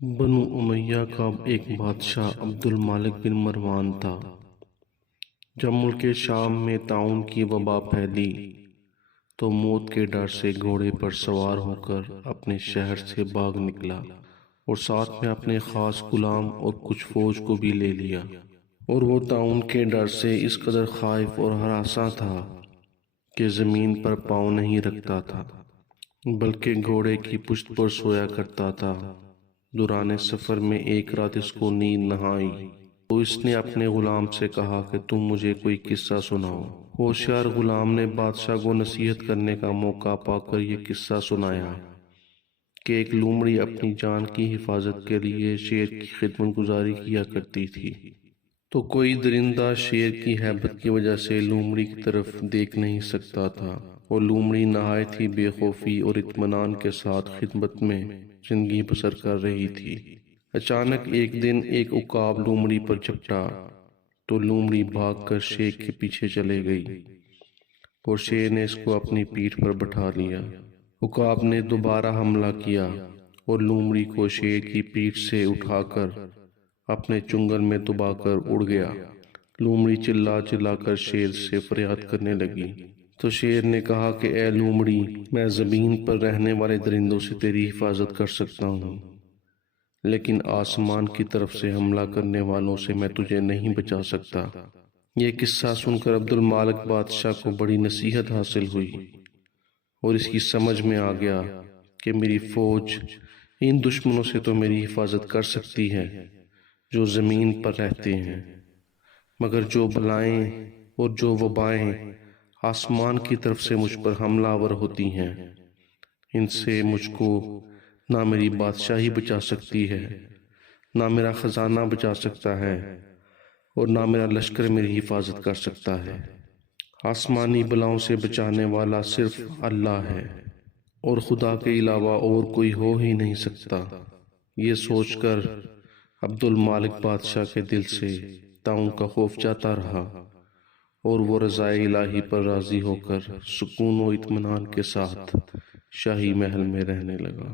بنو امیہ کا ایک بادشاہ عبد المالک بن مروان تھا۔ جب ملک شام میں طاعون کی وبا پھیلی تو موت کے ڈر سے گھوڑے پر سوار ہو کر اپنے شہر سے بھاگ نکلا اور ساتھ میں اپنے خاص غلام اور کچھ فوج کو بھی لے لیا، اور وہ طاعون کے ڈر سے اس قدر خائف اور ہراساں تھا کہ زمین پر پاؤں نہیں رکھتا تھا، بلکہ گھوڑے کی پشت پر سویا کرتا تھا۔ دوران سفر میں ایک رات اس کو نیند نہ آئی تو اس نے اپنے غلام سے کہا کہ تم مجھے کوئی قصہ سناؤ۔ ہوشیار غلام نے بادشاہ کو نصیحت کرنے کا موقع پا کر یہ قصہ سنایا کہ ایک لومڑی اپنی جان کی حفاظت کے لیے شیر کی خدمت گزاری کیا کرتی تھی، تو کوئی درندہ شیر کی ہیبت کی وجہ سے لومڑی کی طرف دیکھ نہیں سکتا تھا، اور لومڑی نہایت ہی بے خوفی اور اطمینان کے ساتھ خدمت میں زندگی بسر کر رہی تھی۔ اچانک ایک دن ایک عقاب لومڑی پر جھپٹا تو لومڑی بھاگ کر شیر کے پیچھے چلے گئی اور شیر نے اس کو اپنی پیٹھ پر بٹھا لیا۔ عقاب نے دوبارہ حملہ کیا اور لومڑی کو شیر کی پیٹھ سے اٹھا کر اپنے چنگل میں دبا کر اڑ گیا۔ لومڑی چلا چلا کر شیر سے فریاد کرنے لگی تو شیر نے کہا کہ اے لومڑی، میں زمین پر رہنے والے درندوں سے تیری حفاظت کر سکتا ہوں، لیکن آسمان کی طرف سے حملہ کرنے والوں سے میں تجھے نہیں بچا سکتا۔ یہ قصہ سن کر عبد المالک بادشاہ کو بڑی نصیحت حاصل ہوئی اور اس کی سمجھ میں آ گیا کہ میری فوج ان دشمنوں سے تو میری حفاظت کر سکتی ہے جو زمین پر رہتے ہیں، مگر جو بلائیں اور جو وبائیں آسمان کی طرف سے مجھ پر حملہ آور ہوتی ہیں، ان سے مجھ کو نہ میری بادشاہی بچا سکتی ہے، نہ میرا خزانہ بچا سکتا ہے، اور نہ میرا لشکر میری حفاظت کر سکتا ہے۔ آسمانی بلاؤں سے بچانے والا صرف اللہ ہے، اور خدا کے علاوہ اور کوئی ہو ہی نہیں سکتا۔ یہ سوچ کر عبد المالک بادشاہ کے دل سے طاعون کا خوف جاتا رہا، اور وہ رضائے الہی پر راضی ہو کر سکون و اطمینان کے ساتھ شاہی محل میں رہنے لگا۔